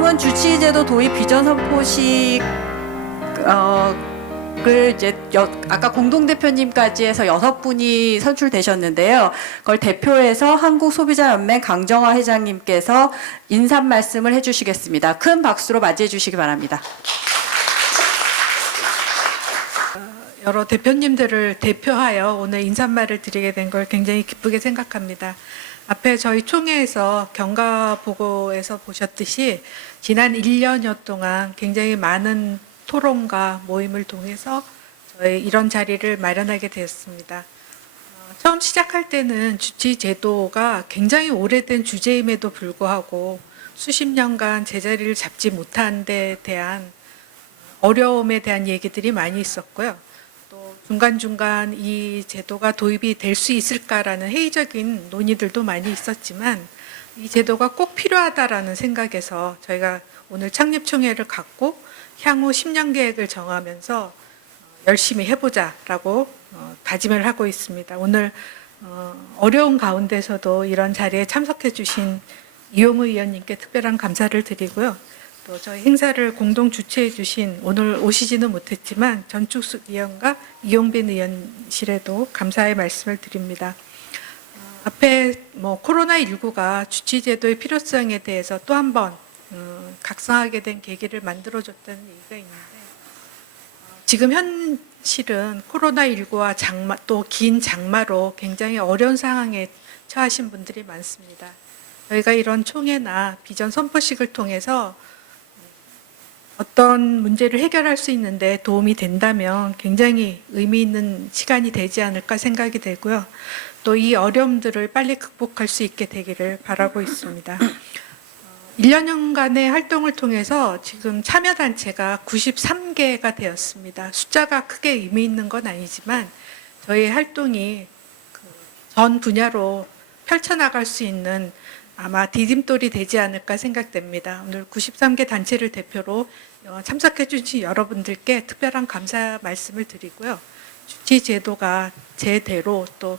다음은 주치의제도 도입 비전 선포식 을 이제 아까 공동대표님까지 해서 6분이 선출되셨는데요. 그걸 대표해서 한국소비자연맹 강정화 회장님께서 인사 말씀을 해주시겠습니다. 큰 박수로 맞이해 주시기 바랍니다. 여러 대표님들을 대표하여 오늘 인사말을 드리게 된 걸 굉장히 기쁘게 생각합니다. 앞에 저희 총회에서 경과보고에서 보셨듯이 지난 1년여 동안 굉장히 많은 토론과 모임을 통해서 저희 이런 자리를 마련하게 되었습니다. 처음 시작할 때는 주치 제도가 굉장히 오래된 주제임에도 불구하고 수십 년간 제자리를 잡지 못한 데 대한 어려움에 대한 얘기들이 많이 있었고요. 또 중간중간 이 제도가 도입이 될 수 있을까라는 회의적인 논의들도 많이 있었지만 이 제도가 꼭 필요하다라는 생각에서 저희가 오늘 창립총회를 갖고 향후 10년 계획을 정하면서 열심히 해보자라고 다짐을 하고 있습니다. 오늘 어려운 가운데서도 이런 자리에 참석해 주신 이용우 의원님께 특별한 감사를 드리고요. 또 저희 행사를 공동 주최해 주신 오늘 오시지는 못했지만 전축숙 의원과 이용빈 의원실에도 감사의 말씀을 드립니다. 앞에 코로나19가 주치제도의 필요성에 대해서 또 한 번 각성하게 된 계기를 만들어줬다는 얘기가 있는데 지금 현실은 코로나19와 장마 또 긴 장마로 굉장히 어려운 상황에 처하신 분들이 많습니다. 저희가 이런 총회나 비전 선포식을 통해서 어떤 문제를 해결할 수 있는데 도움이 된다면 굉장히 의미 있는 시간이 되지 않을까 생각이 되고요. 또 이 어려움들을 빨리 극복할 수 있게 되기를 바라고 있습니다. 1년간의 활동을 통해서 지금 참여단체가 93개가 되었습니다. 숫자가 크게 의미 있는 건 아니지만 저희 활동이 전 분야로 펼쳐나갈 수 있는 아마 디딤돌이 되지 않을까 생각됩니다. 오늘 93개 단체를 대표로 참석해 주신 여러분들께 특별한 감사 말씀을 드리고요. 주치 제도가 제대로 또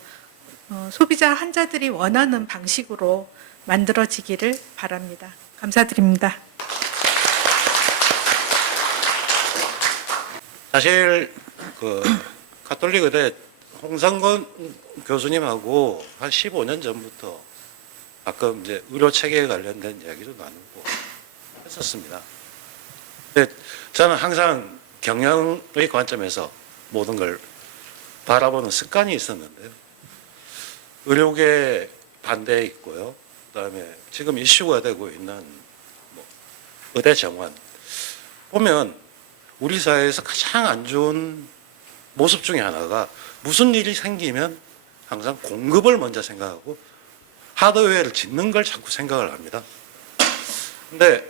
소비자 환자들이 원하는 방식으로 만들어지기를 바랍니다. 감사드립니다. 사실 가톨릭 의대 홍상건 교수님하고 한 15년 전부터 가끔 이제 의료 체계에 관련된 이야기도 나누고 했었습니다. 근데 저는 항상 경영의 관점에서 모든 걸 바라보는 습관이 있었는데요. 의료계 반대에 있고요. 그다음에 지금 이슈가 되고 있는 의대 정원 보면 우리 사회에서 가장 안 좋은 모습 중에 하나가 무슨 일이 생기면 항상 공급을 먼저 생각하고 하드웨어를 짓는 걸 자꾸 생각을 합니다. 근데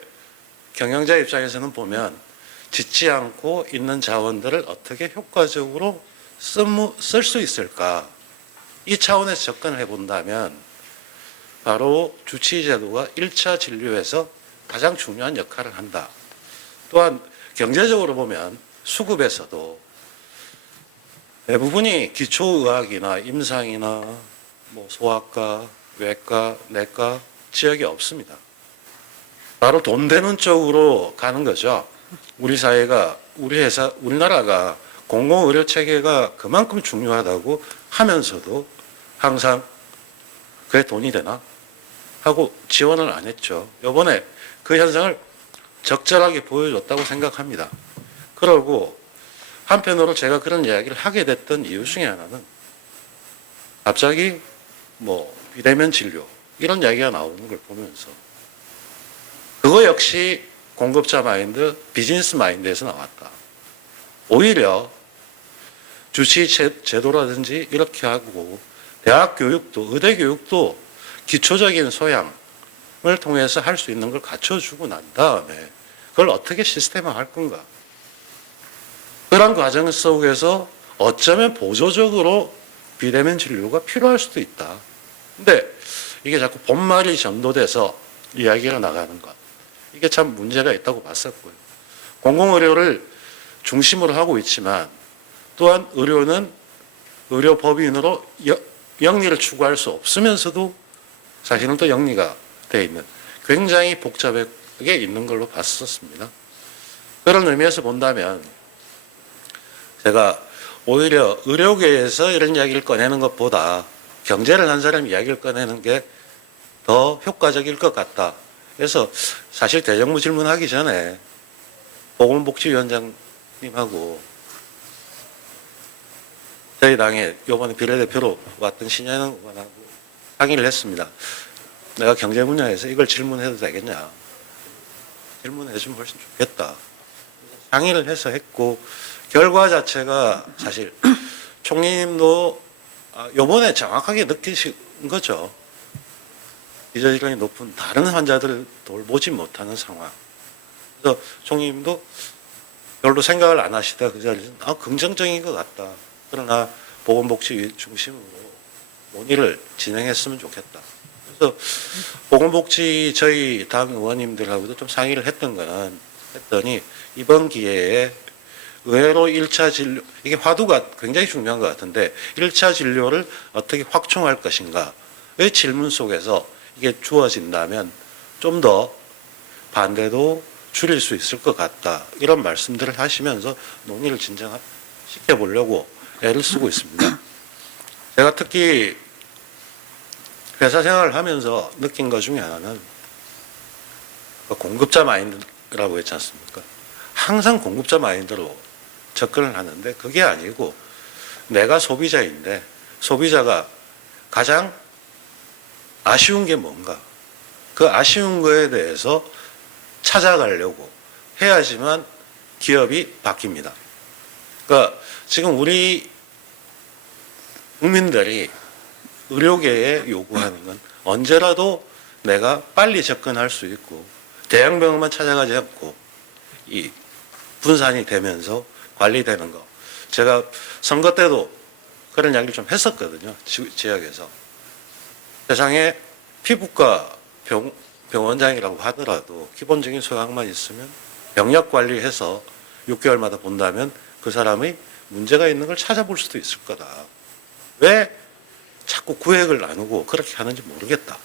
경영자 입장에서는 보면 짓지 않고 있는 자원들을 어떻게 효과적으로 쓸 수 있을까 이 차원에서 접근을 해본다면 바로 주치의제도가 1차 진료에서 가장 중요한 역할을 한다. 또한 경제적으로 보면 수급에서도 대부분이 기초의학이나 임상이나 소아과, 외과, 내과 지역이 없습니다. 바로 돈 되는 쪽으로 가는 거죠. 우리 사회가, 우리나라가 공공의료 체계가 그만큼 중요하다고 하면서도 항상 그게 돈이 되나? 하고 지원을 안 했죠. 이번에 그 현상을 적절하게 보여줬다고 생각합니다. 그러고 한편으로 제가 그런 이야기를 하게 됐던 이유 중에 하나는 갑자기 비대면 진료 이런 이야기가 나오는 걸 보면서 그거 역시 공급자 마인드, 비즈니스 마인드에서 나왔다. 오히려 주치 제도라든지 이렇게 하고 대학 교육도, 의대 교육도 기초적인 소양을 통해서 할 수 있는 걸 갖춰주고 난 다음에 그걸 어떻게 시스템화할 건가. 그런 과정 속에서 어쩌면 보조적으로 비대면 진료가 필요할 수도 있다. 근데 이게 자꾸 본말이 전도돼서 이야기가 나가는 것. 이게 참 문제가 있다고 봤었고요. 공공의료를 중심으로 하고 있지만 또한 의료는 의료법인으로 영리를 추구할 수 없으면서도 사실은 또 영리가 되어 있는 굉장히 복잡해 그게 있는 걸로 봤었습니다. 그런 의미에서 본다면 제가 오히려 의료계에서 이런 이야기를 꺼내는 것보다 경제를 한 사람 이야기를 꺼내는 게 더 효과적일 것 같다. 그래서 사실 대정부 질문하기 전에 보건복지위원장님하고 저희 당에 이번에 비례대표로 왔던 신현영 의원하고 상의를 했습니다. 내가 경제 분야에서 이걸 질문해도 되겠냐. 질문해주면 훨씬 좋겠다. 상의를 해서 했고 결과 자체가 사실 총리님도 요번에 정확하게 느끼신 거죠. 기저질환이 높은 다른 환자들을 돌보지 못하는 상황. 그래서 총리님도 별로 생각을 안 하시다 그 자리에서 긍정적인 것 같다. 그러나 보건복지 중심으로 논의를 진행했으면 좋겠다. 그래서 보건복지 저희 당 의원님들하고도 좀 상의를 했더니 이번 기회에 의외로 1차 진료, 이게 화두가 굉장히 중요한 것 같은데 1차 진료를 어떻게 확충할 것인가의 질문 속에서 이게 주어진다면 좀 더 반대도 줄일 수 있을 것 같다. 이런 말씀들을 하시면서 논의를 진정시켜 보려고 애를 쓰고 있습니다. 제가 특히 회사 생활을 하면서 느낀 것 중에 하나는 공급자 마인드라고 했지 않습니까? 항상 공급자 마인드로 접근을 하는데 그게 아니고 내가 소비자인데 소비자가 가장 아쉬운 게 뭔가 그 아쉬운 거에 대해서 찾아가려고 해야지만 기업이 바뀝니다. 그러니까 지금 우리 국민들이 의료계에 요구하는 건 언제라도 내가 빨리 접근할 수 있고 대형병원만 찾아가지 않고 이 분산이 되면서 관리되는 거. 제가 선거 때도 그런 이야기를 좀 했었거든요. 지역에서. 세상에 피부과 병원장이라고 하더라도 기본적인 소양만 있으면 병력 관리해서 6개월마다 본다면 그 사람의 문제가 있는 걸 찾아볼 수도 있을 거다. 왜 자꾸 구획을 나누고 그렇게 하는지 모르겠다.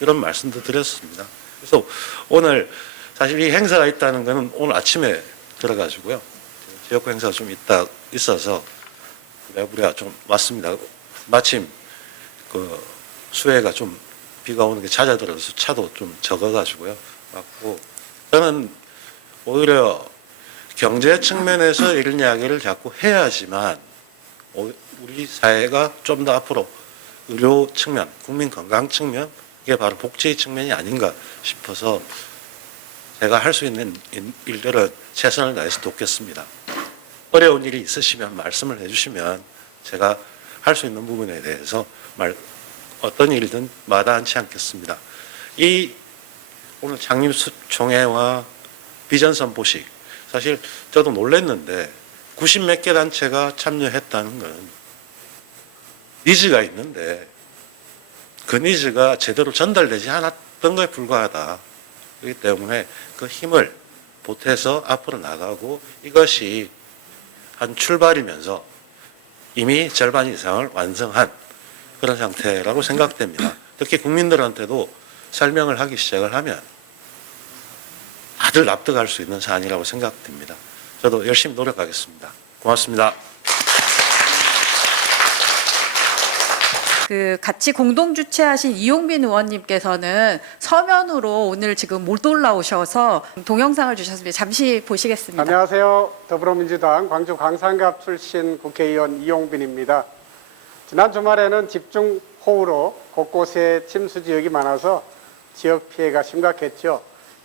이런 말씀도 드렸습니다. 그래서 오늘 사실 이 행사가 있다는 거는 오늘 아침에 들어가지고요. 지역구 행사가 좀 있어서 부랴부랴 좀 왔습니다. 마침 그 수해가 좀 비가 오는 게 잦아들어서 차도 좀 적어가지고요. 왔고 저는 오히려 경제 측면에서 이런 이야기를 자꾸 해야지만 우리 사회가 좀 더 앞으로 의료 측면, 국민 건강 측면 이게 바로 복지 측면이 아닌가 싶어서 제가 할 수 있는 일들은 최선을 다해서 돕겠습니다. 어려운 일이 있으시면 말씀을 해주시면 제가 할 수 있는 부분에 대해서 어떤 일이든 마다하지 않겠습니다. 이 오늘 창립총회와 비전 선포식 사실 저도 놀랐는데 90몇 개 단체가 참여했다는 건 니즈가 있는데 그 니즈가 제대로 전달되지 않았던 것에 불과하다. 그렇기 때문에 그 힘을 보태서 앞으로 나가고 이것이 한 출발이면서 이미 절반 이상을 완성한 그런 상태라고 생각됩니다. 특히 국민들한테도 설명을 하기 시작을 하면 다들 납득할 수 있는 사안이라고 생각됩니다. 저도 열심히 노력하겠습니다. 고맙습니다. 같이 공동 주최하신 이용빈 의원님께서는 서면으로 오늘 지금 못 올라오셔서 동영상을 주셨습니다. 잠시 보시겠습니다. 안녕하세요. 더불어민주당 광주 광산갑 출신 국회의원 이용빈입니다. 지난 주말에는 집중호우로 곳곳에 침수 지역이 많아서 지역 피해가 심각했죠.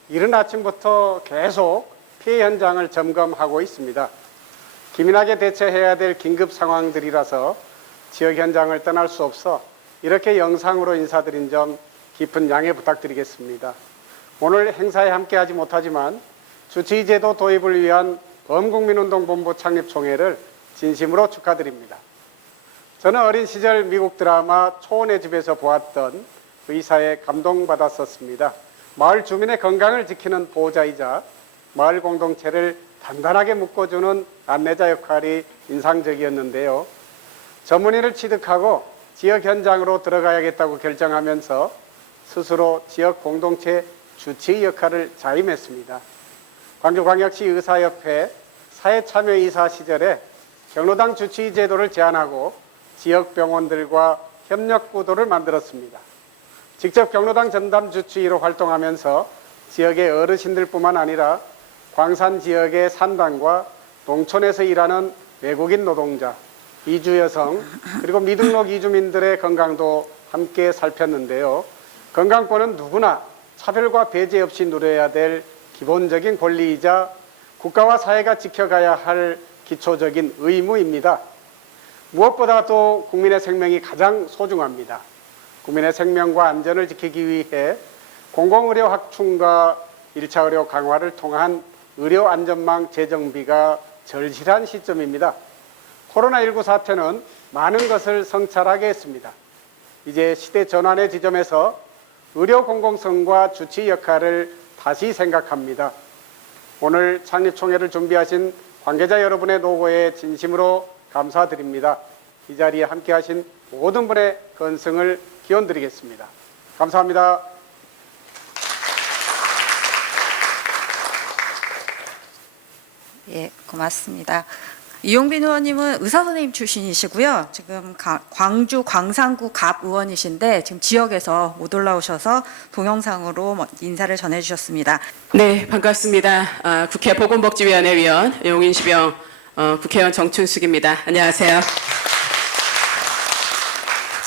이른 아침부터 계속 피해 현장을 점검하고 있습니다. 기민하게 대처해야 될 긴급 상황들이라서 지역 현장을 떠날 수 없어 이렇게 영상으로 인사드린 점 깊은 양해 부탁드리겠습니다. 오늘 행사에 함께하지 못하지만 주치의제도 도입을 위한 범국민운동본부 창립총회를 진심으로 축하드립니다. 저는 어린 시절 미국 드라마 초원의 집에서 보았던 의사에 감동받았었습니다. 마을 주민의 건강을 지키는 보호자이자 마을 공동체를 단단하게 묶어주는 안내자 역할이 인상적이었는데요. 전문의를 취득하고 지역 현장으로 들어가야겠다고 결정하면서 스스로 지역 공동체 주치의 역할을 자임했습니다. 광주광역시 의사협회 사회참여이사 시절에 경로당 주치의 제도를 제안하고 지역병원들과 협력구도를 만들었습니다. 직접 경로당 전담 주치의로 활동하면서 지역의 어르신들뿐만 아니라 광산 지역의 산단과 농촌에서 일하는 외국인 노동자, 이주 여성, 그리고 미등록 이주민들의 건강도 함께 살폈는데요. 건강권은 누구나 차별과 배제 없이 누려야 될 기본적인 권리이자 국가와 사회가 지켜가야 할 기초적인 의무입니다. 무엇보다도 국민의 생명이 가장 소중합니다. 국민의 생명과 안전을 지키기 위해 공공의료 확충과 1차 의료 강화를 통한 의료 안전망 재정비가 절실한 시점입니다. 코로나19 사태는 많은 것을 성찰하게 했습니다. 이제 시대 전환의 지점에서 의료 공공성과 주치 역할을 다시 생각합니다. 오늘 창립총회를 준비하신 관계자 여러분의 노고에 진심으로 감사드립니다. 이 자리에 함께하신 모든 분의 건승을 기원드리겠습니다. 감사합니다. 예, 고맙습니다. 이용빈 의원님은 의사 선생님 출신이시고요. 지금 광주 광산구 갑 의원이신데 지금 지역에서 못 올라오셔서 동영상으로 인사를 전해주셨습니다. 네, 반갑습니다. 국회 보건복지위원회 위원 용인시병 국회의원 정춘숙입니다. 안녕하세요.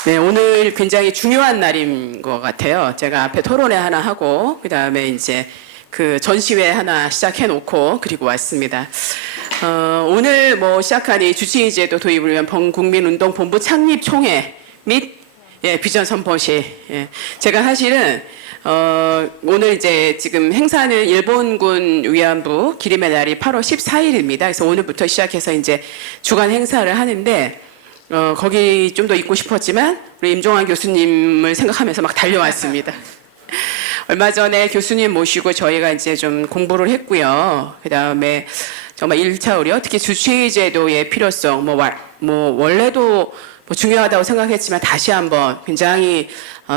네, 오늘 굉장히 중요한 날인 것 같아요. 제가 앞에 토론회 하나 하고 그다음에 이제 그 전시회 하나 시작해 놓고 그리고 왔습니다. 오늘 시작한 이 주치의제도 도입을 위한 국민운동본부 창립 총회 및 비전 선포시. 제가 사실은 오늘 이제 지금 행사는 일본군 위안부 기림의 날이 8월 14일입니다. 그래서 오늘부터 시작해서 이제 주간 행사를 하는데 거기 좀 더 있고 싶었지만 우리 임종환 교수님을 생각하면서 막 달려왔습니다. 얼마 전에 교수님 모시고 저희가 이제 좀 공부를 했고요. 그 다음에 정말 1차 의료, 특히 주치의 제도의 필요성, 원래도 중요하다고 생각했지만 다시 한번 굉장히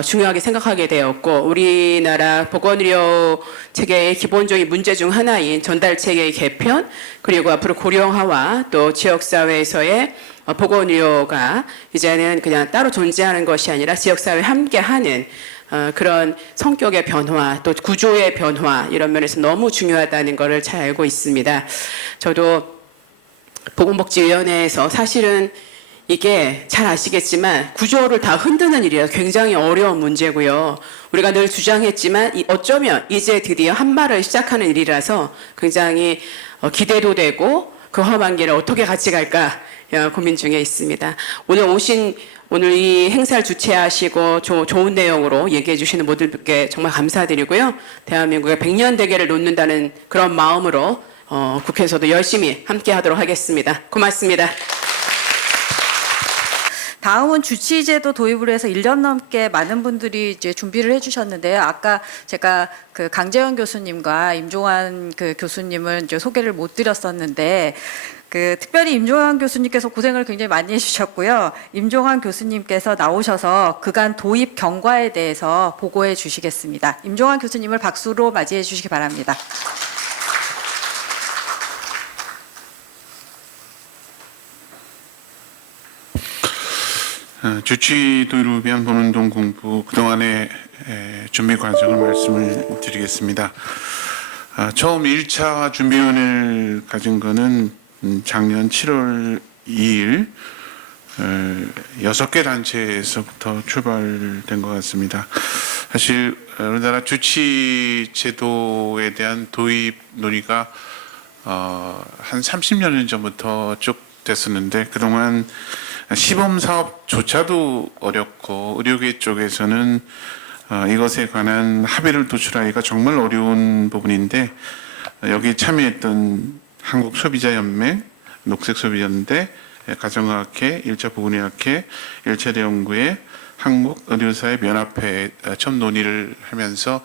중요하게 생각하게 되었고, 우리나라 보건의료 체계의 기본적인 문제 중 하나인 전달 체계의 개편, 그리고 앞으로 고령화와 또 지역사회에서의 보건의료가 이제는 그냥 따로 존재하는 것이 아니라 지역사회에 함께하는 그런 성격의 변화, 또 구조의 변화, 이런 면에서 너무 중요하다는 것을 잘 알고 있습니다. 저도 보건복지위원회에서 사실은 이게 잘 아시겠지만 구조를 다 흔드는 일이라 굉장히 어려운 문제고요. 우리가 늘 주장했지만 어쩌면 이제 드디어 한 발을 시작하는 일이라서 굉장히 기대도 되고 그 험한 길을 어떻게 같이 갈까 고민 중에 있습니다. 오늘 이 행사를 주최하시고 좋은 내용으로 얘기해 주시는 모든 분께 정말 감사드리고요. 대한민국의 100년 대계를 놓는다는 그런 마음으로 국회에서도 열심히 함께 하도록 하겠습니다. 고맙습니다. 다음은 주치의제도 도입을 해서 1년 넘게 많은 분들이 이제 준비를 해주셨는데요. 아까 제가 그 강재현 교수님과 임종환 그 교수님을 이제 소개를 못 드렸었는데, 특별히 임종환 교수님께서 고생을 굉장히 많이 해주셨고요. 임종환 교수님께서 나오셔서 그간 도입 경과에 대해서 보고해 주시겠습니다. 임종환 교수님을 박수로 맞이해 주시기 바랍니다. 주치 도입을 위한 본운동 공부 그동안의 준비 과정을 말씀을 드리겠습니다. 처음 1차 준비위원회를 가진 거는 작년 7월 2일 6개 단체에서부터 출발된 것 같습니다. 사실 우리나라 주치 제도에 대한 도입 논의가 한 30년 전부터 쭉 됐었는데, 그동안 시범 사업조차도 어렵고 의료계 쪽에서는 이것에 관한 합의를 도출하기가 정말 어려운 부분인데, 여기 참여했던 한국소비자연맹, 녹색소비자연대, 가정의학회, 1차 보건의학회, 1차 대연구회, 한국의료사회연합회 처음 논의를 하면서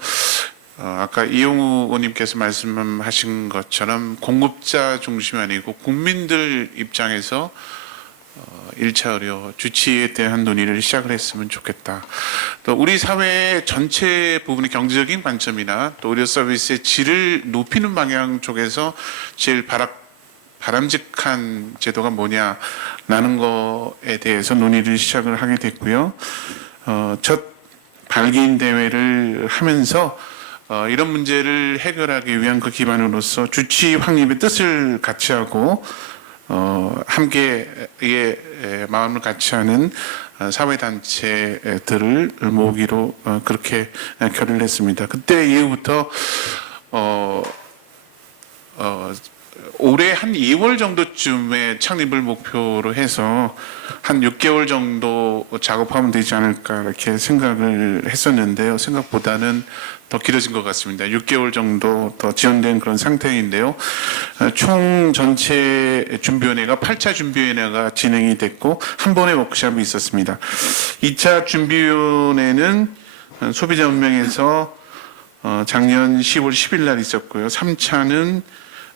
아까 이용우 의원님께서 말씀하신 것처럼 공급자 중심이 아니고 국민들 입장에서 1차 의료 주치의에 대한 논의를 시작을 했으면 좋겠다. 또 우리 사회 전체 부분의 경제적인 관점이나 또 의료 서비스의 질을 높이는 방향 쪽에서 제일 바람직한 제도가 뭐냐라는 거에 대해서 논의를 시작을 하게 됐고요. 첫 발기인 대회를 하면서 이런 문제를 해결하기 위한 그 기반으로서 주치의 확립의 뜻을 같이 하고 함께의 마음을 같이 하는 사회단체들을 모으기로 그렇게 결의를 했습니다. 그때 이후부터 올해 한 2월 정도쯤에 창립을 목표로 해서 한 6개월 정도 작업하면 되지 않을까 이렇게 생각을 했었는데요. 생각보다는 더 길어진 것 같습니다. 6개월 정도 더 지연된 그런 상태인데요. 총 전체 준비위원회가 8차 준비위원회가 진행이 됐고 한 번의 워크숍이 있었습니다. 2차 준비위원회는 소비자연맹에서 작년 10월 10일 날 있었고요. 3차는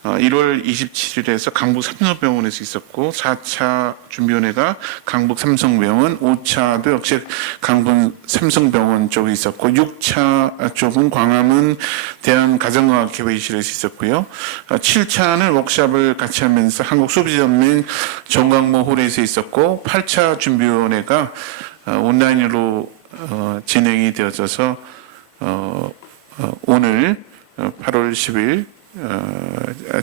1월 27일에서 강북 삼성병원에서 있었고 4차 준비위원회가 강북 삼성병원, 5차도 역시 강북 삼성병원 쪽에 있었고 6차 쪽은 광화문 대한가정과학회의실에서 있었고요. 7차는 워크숍을 같이 하면서 한국소비자연맹 정광모 홀에서 있었고 8차 준비위원회가 온라인으로 진행이 되어져서 오늘 8월 10일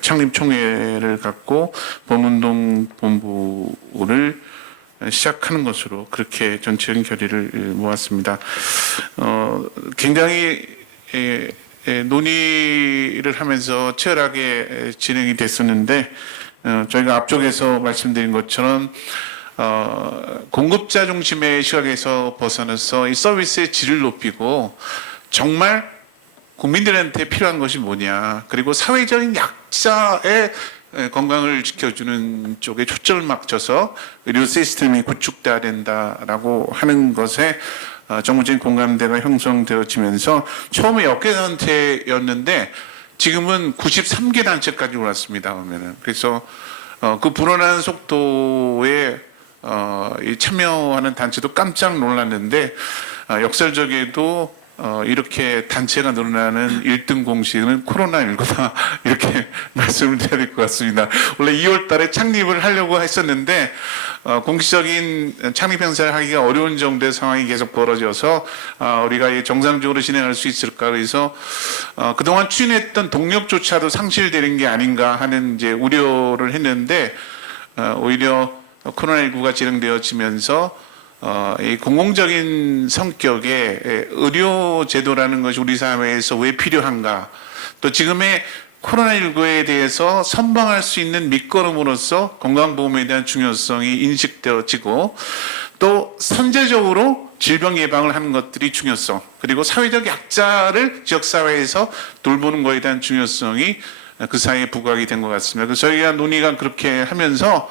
창립 총회를 갖고 범운동 본부를 시작하는 것으로 그렇게 전체적인 결의를 모았습니다. 굉장히 논의를 하면서 치열하게 진행이 됐었는데 저희가 앞쪽에서 말씀드린 것처럼 공급자 중심의 시각에서 벗어나서 이 서비스의 질을 높이고 정말 국민들한테 필요한 것이 뭐냐, 그리고 사회적인 약자의 건강을 지켜주는 쪽에 초점을 맞춰서 의료 시스템이 구축돼야 된다라고 하는 것에 정무적인 공감대가 형성되어지면서 처음에 10개 단체였는데 지금은 93개 단체까지 올랐습니다. 보면은 그래서 그 불어난 속도에 이 참여하는 단체도 깜짝 놀랐는데 역설적에도 이렇게 단체가 늘어나는 1등 공식은 코로나19다 이렇게 말씀을 드려야 될 것 같습니다. 원래 2월 달에 창립을 하려고 했었는데 공식적인 창립 행사를 하기가 어려운 정도의 상황이 계속 벌어져서 우리가 정상적으로 진행할 수 있을까, 그래서 그동안 추진했던 동력조차도 상실되는 게 아닌가 하는 이제 우려를 했는데 오히려 코로나19가 진행되어지면서 이 공공적인 성격의 의료 제도라는 것이 우리 사회에서 왜 필요한가, 또 지금의 코로나19에 대해서 선방할 수 있는 밑거름으로서 건강보험에 대한 중요성이 인식되어지고 또 선제적으로 질병 예방을 하는 것들이 중요성, 그리고 사회적 약자를 지역사회에서 돌보는 것에 대한 중요성이 그 사이에 부각이 된 것 같습니다. 그래서 저희가 논의가 그렇게 하면서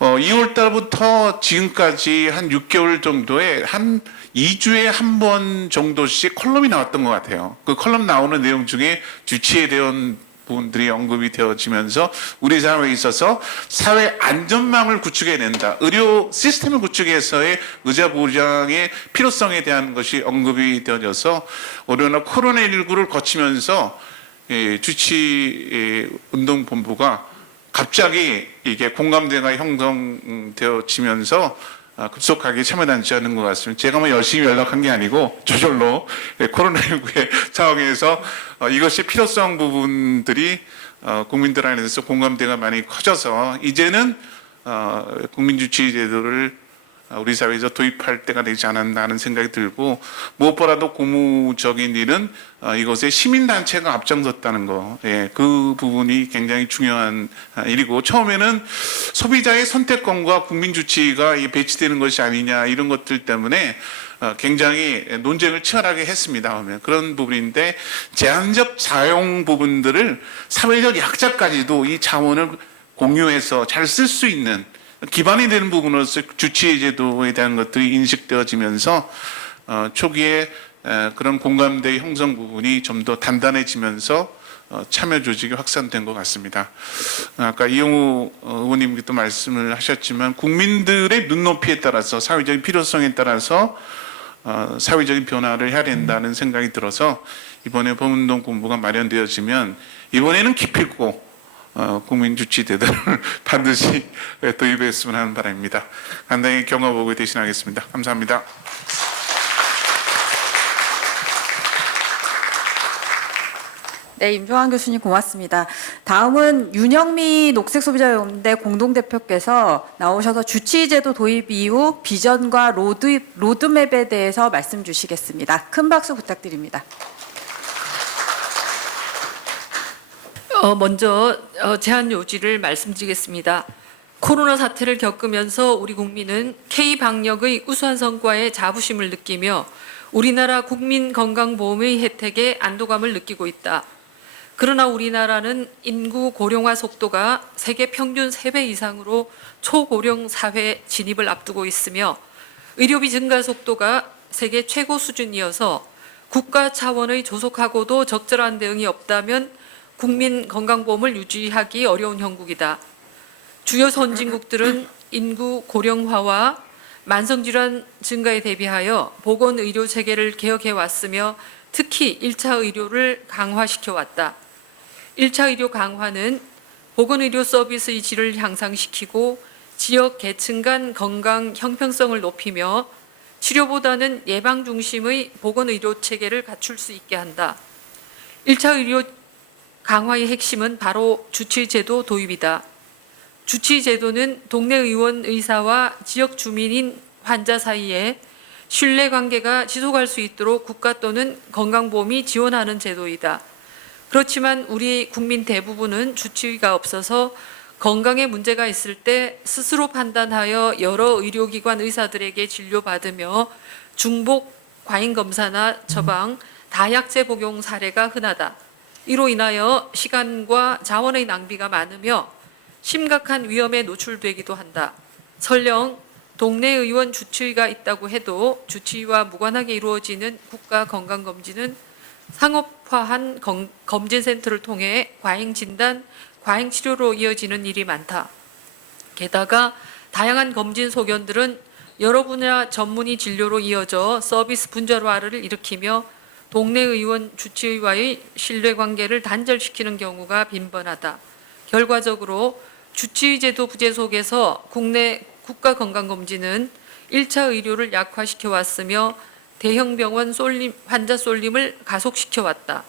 2월 달부터 지금까지 한 6개월 정도에 한 2주에 한 번 정도씩 컬럼이 나왔던 것 같아요. 그 컬럼 나오는 내용 중에 주치의에 대한 부분들이 언급이 되어지면서 우리 사회에 있어서 사회 안전망을 구축해낸다, 의료 시스템을 구축해서의 의자 보장의 필요성에 대한 것이 언급이 되어져서 올해나 코로나19를 거치면서 주치 운동본부가 갑자기 이게 공감대가 형성되어지면서 급속하게 참여단체 하는 것 같습니다. 제가 뭐 열심히 연락한 게 아니고 저절로 코로나19의 상황에서 이것이 필요성 부분들이 국민들 안에서 공감대가 많이 커져서 이제는 국민주치의 제도를 우리 사회에서 도입할 때가 되지 않았나 하는 생각이 들고, 무엇보다도 고무적인 일은 이것에 시민단체가 앞장섰다는 거, 그 부분이 굉장히 중요한 일이고, 처음에는 소비자의 선택권과 국민주치의가 배치되는 것이 아니냐 이런 것들 때문에 굉장히 논쟁을 치열하게 했습니다. 그런 부분인데 제한적 사용 부분들을 사회적 약자까지도 이 자원을 공유해서 잘 쓸 수 있는 기반이 되는 부분으로서 주치의 제도에 대한 것들이 인식되어지면서 초기에 그런 공감대 형성 부분이 좀 더 단단해지면서 참여 조직이 확산된 것 같습니다. 아까 이용우 의원님께도 말씀을 하셨지만 국민들의 눈높이에 따라서 사회적인 필요성에 따라서 사회적인 변화를 해야 된다는 생각이 들어서 이번에 범운동 본부가 마련되어지면 이번에는 기필코 국민주치제도를 반드시 도입했으면 하는 바람입니다. 간단히 경과보고 대신하겠습니다. 감사합니다. 네, 임종환 교수님 고맙습니다. 다음은 윤영미 녹색소비자연대 공동대표께서 나오셔서 주치제도 도입 이후 비전과 로드맵에 대해서 말씀 주시겠습니다. 큰 박수 부탁드립니다. 먼저 제안 요지를 말씀드리겠습니다. 코로나 사태를 겪으면서 우리 국민은 K-방역의 우수한 성과에 자부심을 느끼며 우리나라 국민건강보험의 혜택에 안도감을 느끼고 있다. 그러나 우리나라는 인구 고령화 속도가 세계 평균 3배 이상으로 초고령 사회 진입을 앞두고 있으며 의료비 증가 속도가 세계 최고 수준이어서 국가 차원의 조속하고도 적절한 대응이 없다면 국민건강보험을 유지하기 어려운 형국이다. 주요 선진국들은 인구 고령화와 만성질환 증가에 대비하여 보건의료체계를 개혁해 왔으며 특히 1차 의료를 강화시켜 왔다. 1차 의료 강화는 보건의료 서비스의 질을 향상시키고 지역 계층 간 건강 형평성을 높이며 치료보다는 예방 중심의 보건의료 체계를 갖출 수 있게 한다. 1차 의료 강화의 핵심은 바로 주치제도 도입이다. 주치제도는 동네 의원 의사와 지역 주민인 환자 사이에 신뢰관계가 지속할 수 있도록 국가 또는 건강보험이 지원하는 제도이다. 그렇지만 우리 국민 대부분은 주치의가 없어서 건강에 문제가 있을 때 스스로 판단하여 여러 의료기관 의사들에게 진료받으며 중복 과잉검사나 처방, 다약제 복용 사례가 흔하다. 이로 인하여 시간과 자원의 낭비가 많으며 심각한 위험에 노출되기도 한다. 설령 동네 의원 주치의가 있다고 해도 주치의와 무관하게 이루어지는 국가건강검진은 상업화한 검진센터를 통해 과잉진단, 과잉치료로 이어지는 일이 많다. 게다가 다양한 검진 소견들은 여러 분야 전문의 진료로 이어져 서비스 분절화를 일으키며 동네 의원 주치의와의 신뢰관계를 단절시키는 경우가 빈번하다. 결과적으로 주치의제도 부재 속에서 국내 국가건강검진은 1차 의료를 약화시켜 왔으며 대형 병원 환자 쏠림을 가속시켜 왔다.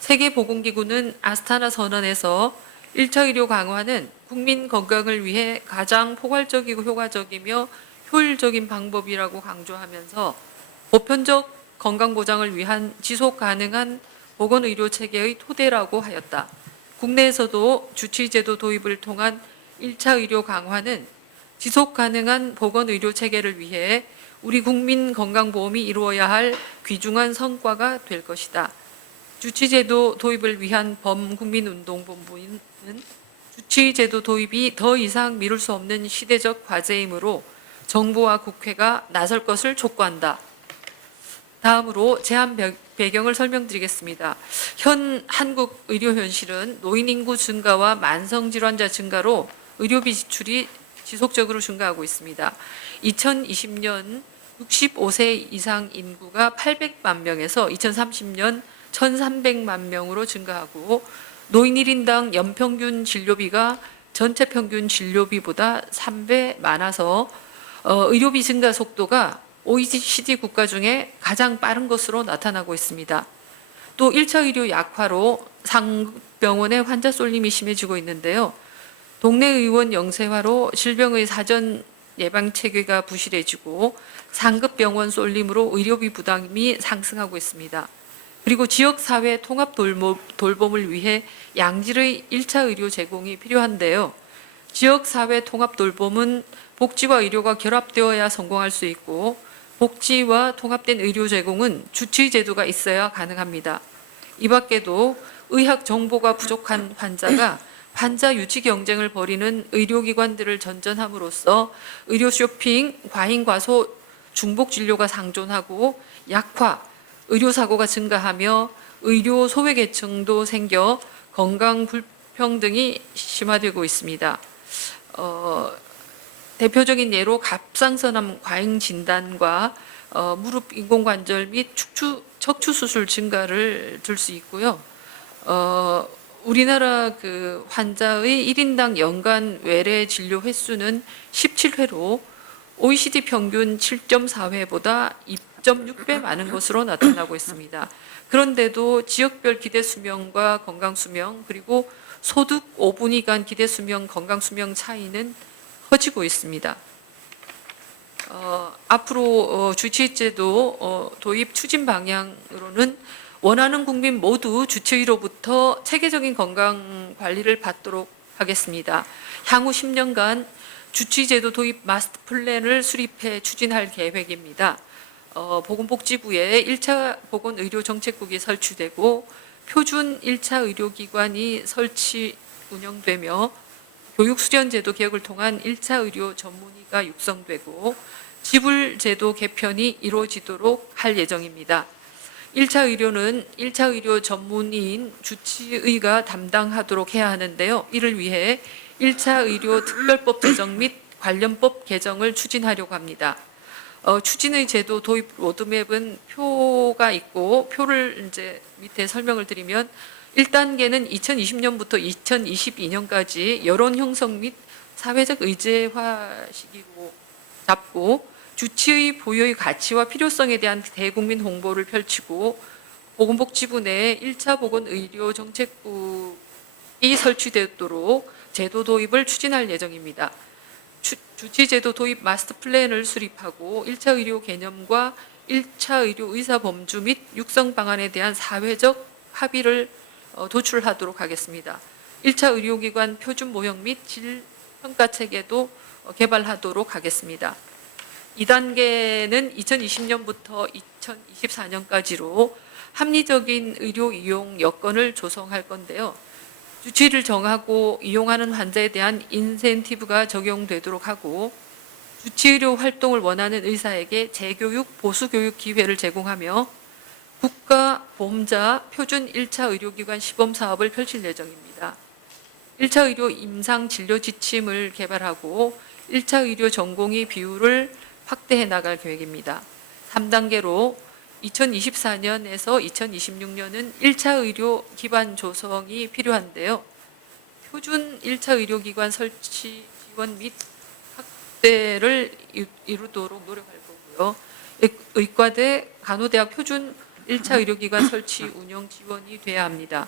세계보건기구는 아스타나 선언에서 1차 의료 강화는 국민 건강을 위해 가장 포괄적이고 효과적이며 효율적인 방법이라고 강조하면서 보편적 건강보장을 위한 지속 가능한 보건의료 체계의 토대라고 하였다. 국내에서도 주치제도 도입을 통한 1차 의료 강화는 지속 가능한 보건의료 체계를 위해 우리 국민 건강보험이 이루어야 할 귀중한 성과가 될 것이다. 주치제도 도입을 위한 범국민운동본부는 주치제도 도입이 더 이상 미룰 수 없는 시대적 과제이므로 정부와 국회가 나설 것을 촉구한다. 다음으로 제안 배경을 설명드리겠습니다. 현 한국 의료 현실은 노인 인구 증가와 만성 질환자 증가로 의료비 지출이 지속적으로 증가하고 있습니다. 2020년 65세 이상 인구가 800만 명에서 2030년 1,300만 명으로 증가하고 노인 1인당 연평균 진료비가 전체 평균 진료비보다 3배 많아서 의료비 증가 속도가 OECD 국가 중에 가장 빠른 것으로 나타나고 있습니다. 또 1차 의료 약화로 상병원의 환자 쏠림이 심해지고 있는데요. 동네 의원 영세화로 질병의 사전 예방 체계가 부실해지고 상급 병원 쏠림으로 의료비 부담이 상승하고 있습니다. 그리고 지역사회 통합 돌봄을 위해 양질의 1차 의료 제공이 필요한데요. 지역사회 통합 돌봄은 복지와 의료가 결합되어야 성공할 수 있고 복지와 통합된 의료 제공은 주치제도가 있어야 가능합니다. 이 밖에도 의학 정보가 부족한 환자가 환자 유치 경쟁을 벌이는 의료기관들을 전전함으로써 의료 쇼핑, 과잉 과소, 중복 진료가 상존하고 약화, 의료사고가 증가하며 의료 소외계층도 생겨 건강 불평등이 심화되고 있습니다. 대표적인 예로 갑상선암 과잉 진단과 무릎 인공관절 및 척추 수술 증가를 들 수 있고요. 우리나라 그 환자의 1인당 연간 외래 진료 횟수는 17회로 OECD 평균 7.4회보다 2.6배 많은 것으로 나타나고 있습니다. 그런데도 지역별 기대 수명과 건강 수명 그리고 소득 5분위간 기대 수명 건강 수명 차이는 커지고 있습니다. 앞으로 주치의제도 도입 추진 방향으로는 원하는 국민 모두 주치의로부터 체계적인 건강 관리를 받도록 하겠습니다. 향후 10년간 주치의제도 도입 마스터 플랜을 수립해 추진할 계획입니다. 보건복지부에 1차 보건의료정책국이 설치되고 표준 1차 의료기관이 설치 운영되며 교육수련제도 개혁을 통한 1차 의료 전문의가 육성되고 지불제도 개편이 이루어지도록 할 예정입니다. 1차 의료는 1차 의료 전문의인 주치의가 담당하도록 해야 하는데요. 이를 위해 1차 의료 특별법 제정 및 관련법 개정을 추진하려고 합니다. 추진의 제도 도입 로드맵은 표가 있고 표를 이제 밑에 설명을 드리면 1단계는 2020년부터 2022년까지 여론 형성 및 사회적 의제화 시기로 잡고 주치의 보유의 가치와 필요성에 대한 대국민 홍보를 펼치고 보건복지부 내 1차 보건의료정책국이 설치되도록 제도 도입을 추진할 예정입니다. 주치제도 도입 마스터 플랜을 수립하고 1차 의료 개념과 1차 의료 의사 범주 및 육성 방안에 대한 사회적 합의를 도출하도록 하겠습니다. 1차 의료기관 표준 모형 및 질 평가 체계도 개발하도록 하겠습니다. 2단계는 2020년부터 2024년까지로 합리적인 의료 이용 여건을 조성할 건데요. 주치의를 정하고 이용하는 환자에 대한 인센티브가 적용되도록 하고 주치의료 활동을 원하는 의사에게 재교육, 보수교육 기회를 제공하며 국가보험자 표준 1차 의료기관 시범 사업을 펼칠 예정입니다. 1차 의료 임상 진료 지침을 개발하고 1차 의료 전공의 비율을 확대해 나갈 계획입니다. 3단계로 2024년에서 2026년은 1차 의료 기반 조성이 필요한데요. 표준 1차 의료기관 설치 지원 및 확대를 이루도록 노력할 거고요. 의과대, 간호대학 표준 1차 의료기관 설치 운영 지원이 돼야 합니다.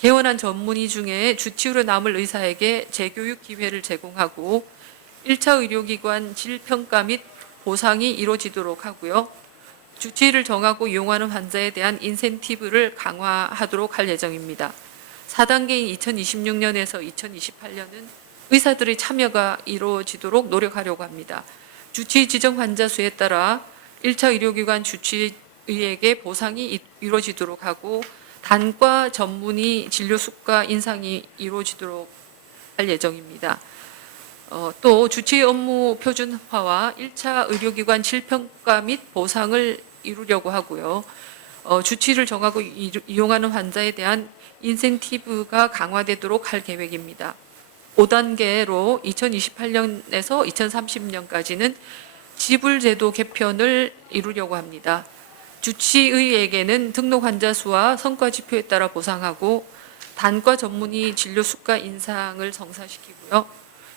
개원한 전문의 중에 주치의로 남을 의사에게 재교육 기회를 제공하고 1차 의료기관 질평가 및 보상이 이루어지도록 하고요. 주치의를 정하고 이용하는 환자에 대한 인센티브를 강화하도록 할 예정입니다. 4단계인 2026년에서 2028년은 의사들의 참여가 이루어지도록 노력하려고 합니다. 주치의 지정 환자 수에 따라 1차 의료기관 주치의에게 보상이 이루어지도록 하고 단과 전문의 진료 수가 인상이 이루어지도록 할 예정입니다. 또 주치의 업무 표준화와 1차 의료기관 질평가 및 보상을 이루려고 하고요. 주치의를 정하고 이용하는 환자에 대한 인센티브가 강화되도록 할 계획입니다. 5단계로 2028년에서 2030년까지는 지불제도 개편을 이루려고 합니다. 주치의에게는 등록 환자 수와 성과 지표에 따라 보상하고 단과 전문의 진료 수가 인상을 성사시키고요.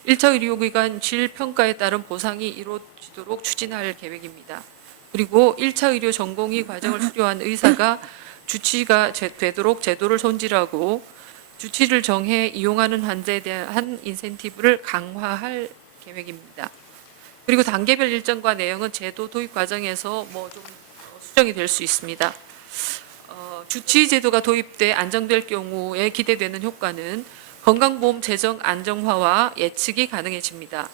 1차 의료기관 질평가에 따른 보상이 이루어지도록 추진할 계획입니다. 그리고 1차 의료 전공의 과정을 수료한 의사가 주치의가 되도록 제도를 손질하고 주치의를 정해 이용하는 환자에 대한 인센티브를 강화할 계획입니다. 그리고 단계별 일정과 내용은 제도 도입 과정에서 좀 수정이 될 수 있습니다. 주치의 제도가 도입돼 안정될 경우에 기대되는 효과는 건강보험 재정 안정화와 예측이 가능해집니다.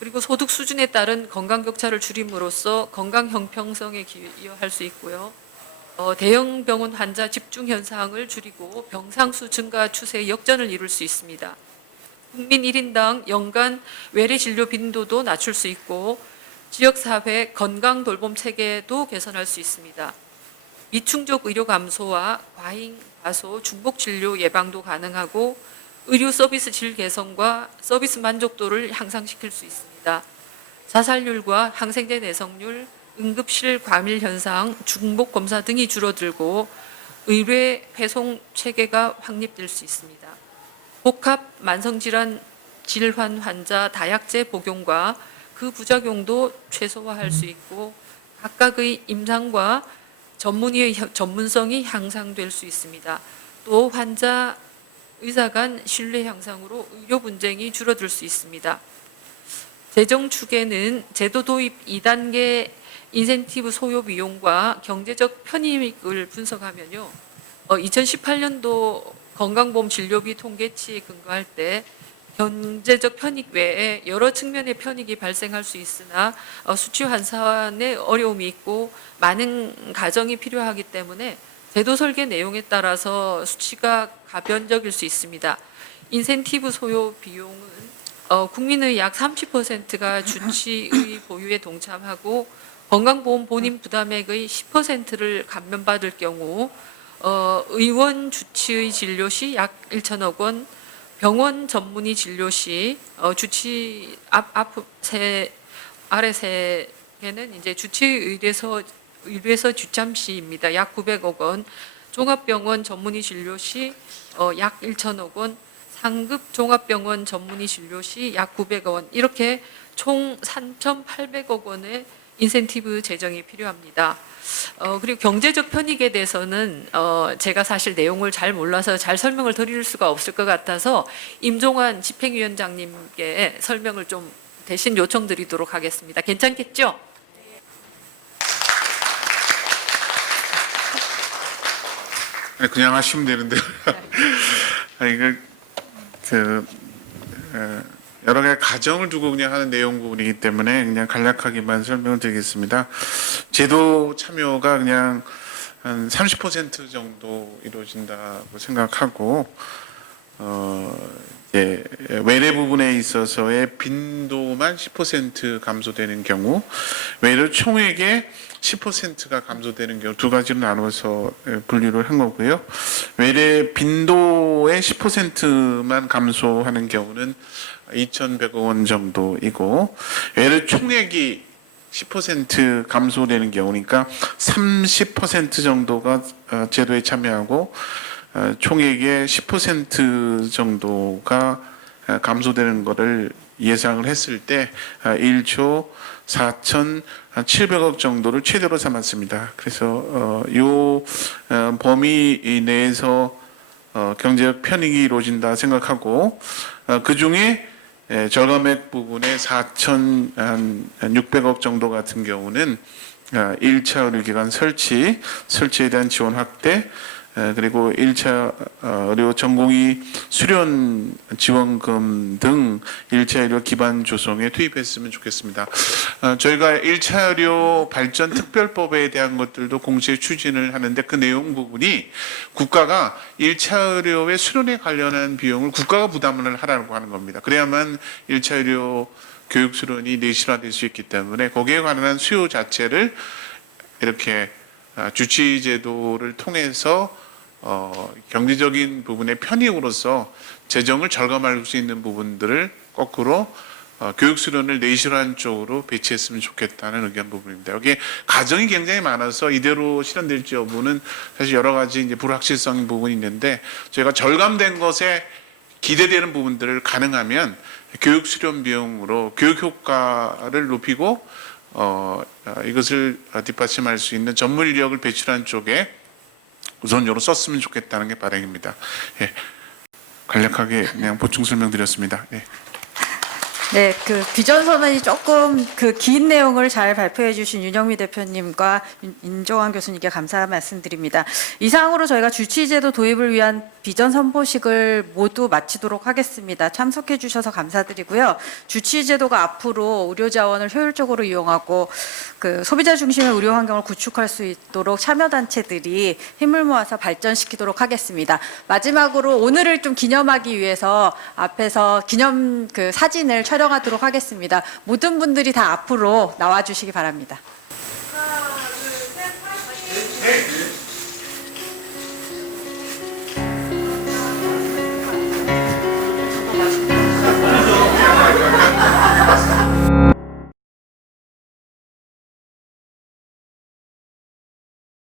그리고 소득 수준에 따른 건강 격차를 줄임으로써 건강 형평성에 기여할 수 있고요. 대형 병원 환자 집중 현상을 줄이고 병상수 증가 추세의 역전을 이룰 수 있습니다. 국민 1인당 연간 외래 진료 빈도도 낮출 수 있고 지역사회 건강 돌봄 체계도 개선할 수 있습니다. 미충족 의료 감소와 과잉, 과소, 중복 진료 예방도 가능하고 의료 서비스 질 개선과 서비스 만족도를 향상시킬 수 있습니다. 자살률과 항생제 내성률, 응급실 과밀 현상, 중복 검사 등이 줄어들고 의뢰 배송 체계가 확립될 수 있습니다. 복합 만성질환 질환 환자 다약제 복용과 그 부작용도 최소화할 수 있고 각각의 임상과 전문의의 전문성이 향상될 수 있습니다. 또 환자 의사 간 신뢰 향상으로 의료 분쟁이 줄어들 수 있습니다. 재정 축에는 제도 도입 2단계 인센티브 소요 비용과 경제적 편익을 분석하면요. 2018년도 건강보험 진료비 통계치에 근거할 때 경제적 편익 외에 여러 측면의 편익이 발생할 수 있으나 수치 환산에 어려움이 있고 많은 가정이 필요하기 때문에 제도 설계 내용에 따라서 수치가 가변적일 수 있습니다. 인센티브 소요 비용은 국민의 약 30%가 주치의 보유에 동참하고 건강보험 본인 부담액의 10%를 감면받을 경우 의원 주치의 진료 시 약 1천억 원, 병원 전문의 진료 시 주치 아래 세 개는 이제 주치의 의뢰서 주참 시입니다. 약 900억 원, 종합병원 전문의 진료 시 약 1천억 원, 상급 종합병원 전문의 진료 시 약 900억 원, 이렇게 총 3,800억 원의 인센티브 재정이 필요합니다. 그리고 경제적 편익에 대해서는 제가 사실 내용을 잘 몰라서 잘 설명을 드릴 수가 없을 것 같아서 임종환 집행위원장님께 설명을 좀 대신 요청드리도록 하겠습니다. 괜찮겠죠? 그냥 하시면 되는데요. 아니, 여러 가지 가정을 두고 그냥 하는 내용 부분이기 때문에 그냥 간략하게만 설명을 드리겠습니다. 제도 참여가 그냥 한 30% 정도 이루어진다고 생각하고, 외래 부분에 있어서의 빈도만 10% 감소되는 경우, 외래 총액의 10%가 감소되는 경우 두 가지로 나눠서 분류를 한 거고요. 외래 빈도의 10%만 감소하는 경우는 2,100억 원 정도이고, 외래 총액이 10% 감소되는 경우니까 30% 정도가 제도에 참여하고 총액의 10% 정도가 감소되는 것을 예상을 했을 때 1조 4,700억 정도를 최대로 삼았습니다. 그래서 요 범위 내에서 경제적 편익이 이루어진다 생각하고, 그 중에 절감액 부분의 4,600억 정도 같은 경우는 1차 의료기관 설치에 대한 지원 확대, 그리고 1차 의료 전공의 수련 지원금 등 1차 의료 기반 조성에 투입했으면 좋겠습니다. 저희가 1차 의료 발전 특별법에 대한 것들도 공시에 추진을 하는데, 그 내용 부분이 국가가 1차 의료의 수련에 관련한 비용을 국가가 부담을 하라고 하는 겁니다. 그래야만 1차 의료 교육 수련이 내실화될 수 있기 때문에 거기에 관한 수요 자체를 이렇게 주치 제도를 통해서 경제적인 부분의 편익으로서 재정을 절감할 수 있는 부분들을 거꾸로 교육 수련을 내실화한 쪽으로 배치했으면 좋겠다는 의견 부분입니다. 여기 가정이 굉장히 많아서 이대로 실현될지 여부는 사실 여러 가지 이제 불확실성 부분이 있는데, 저희가 절감된 것에 기대되는 부분들을 가능하면 교육 수련 비용으로 교육 효과를 높이고 이것을 뒷받침할 수 있는 전문 인력을 배출한 쪽에 우선적으로 썼으면 좋겠다는 게 바람입니다. 예, 간략하게 그냥 보충 설명드렸습니다. 예. 네, 그 비전 선언이 조금 그 긴 내용을 잘 발표해 주신 윤영미 대표님과 임종환 교수님께 감사 말씀드립니다. 이상으로 저희가 주치제도 도입을 위한 비전 선포식을 모두 마치도록 하겠습니다. 참석해 주셔서 감사드리고요. 주치제도가 앞으로 의료 자원을 효율적으로 이용하고 그 소비자 중심의 의료 환경을 구축할 수 있도록 참여단체들이 힘을 모아서 발전시키도록 하겠습니다. 마지막으로 오늘을 좀 기념하기 위해서 앞에서 기념 그 사진을 촬영하도록 하겠습니다. 모든 분들이 다 앞으로 나와 주시기 바랍니다.